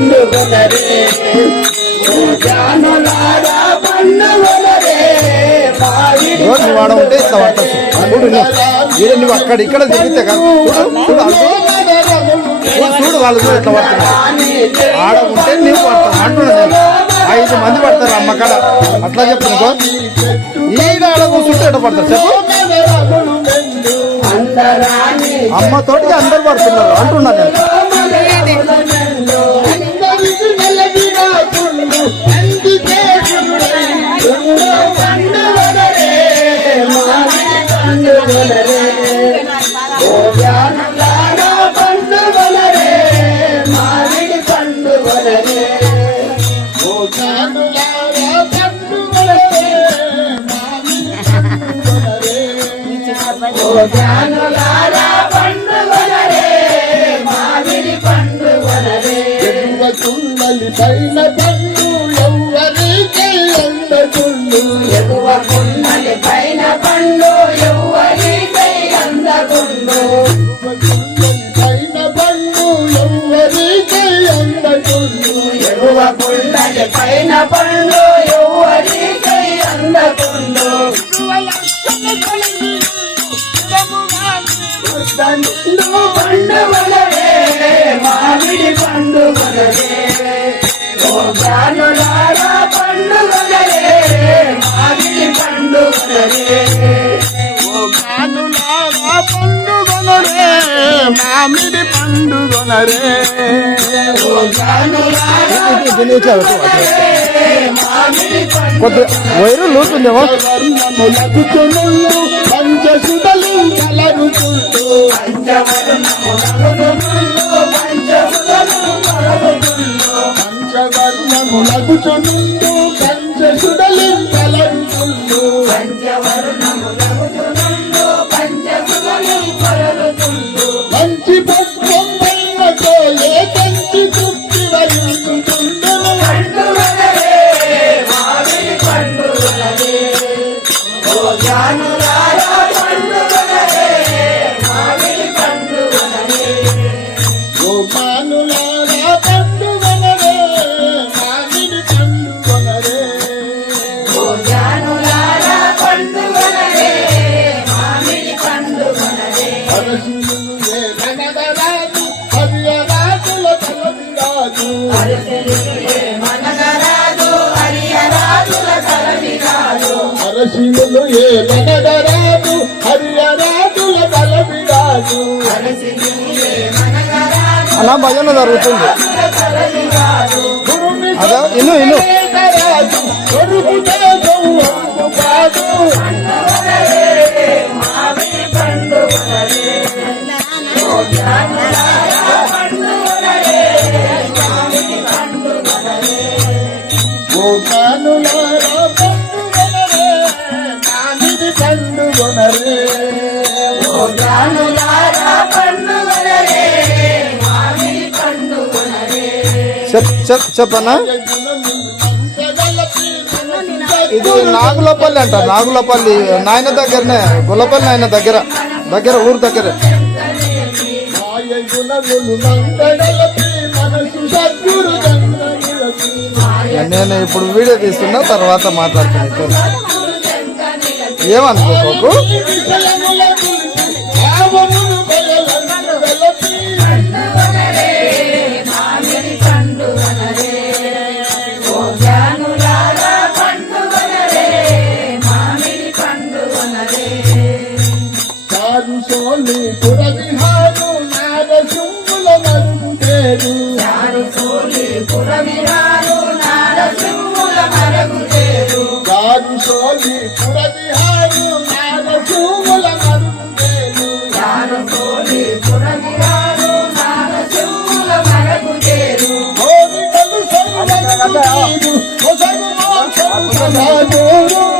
పండుగలరే జానులారా పండుగలరే రోజు ఆడ ఉంటే ఇట్లా పట్టచ్చు చూడు నువ్వు. అక్కడ ఇక్కడ తిరిగితే కదా. చూడు చూడు వాళ్ళు ఎట్లా పడుతున్నారు ఆడ ఉంటే నువ్వు పడతా అంటున్నా నేను. ఐదు మంది పడతారు అమ్మ కాడ. అట్లా చెప్పు నీకు. ఈడ ఆడ కూర్చుంటే ఎట్లా పడతారు చెప్పు. అమ్మతోటి అమ్మ తోటి అందరు పడుతున్నారు. అంటున్నా నేను. పండుగలరే ఓ జానులారా పండుగలరే మామిడి పండుగలరే ఓ జానులారా పండుగలరే మామిడి పండుగలరే ఓ జానులారా పండుగలరే మామిడి మామిడి పండుగలరే ఓ జానులారా మామిడి పండుగలరే ఓ జానులారా కొద్ది వైరు లూతుందేమో? వర్ణములకు చెనులు పంచసుడలు కలరుచుంటూ అరసులు ఏ నగరాజు హరియరాజుల తలవిరాజు అలా భజన జరుగుతుంది. అదే ఇను ఇను రాజు చెప్ చెప్ చెప్పనా ఇది నాగులపల్లి అంట నాగులపల్లి నాయన దగ్గరనే గుల్లపల్లి నాయన దగ్గర దగ్గర ఊరు దగ్గర. నేను ఇప్పుడు వీడియో తీస్తున్నా తర్వాత మాట్లాడుతున్నాను ఏమనుకోకు సోలి పురవిహారు నారసింహుల మరుగుదేరు కారు సోలి పురవిహారు నారసింహుల మరుగుదేరు కోరికలు సర్వము కొసగు మోసము సదాగోరు మానులారా పండుగలరే మామిడి పండుగలరే కృష్ణదాసుని కృష్ణదాసుని మాట నమ్మము కృష్ణ దీనము దించుకొమ్ము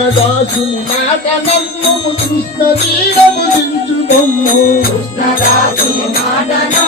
కృష్ణదాసుని మాట నమ్ము కృష్ణ తీరము దించు బొమ్ము కృష్ణదాసుని మాట నమ్ము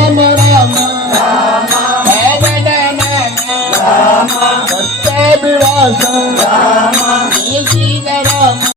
Sultan.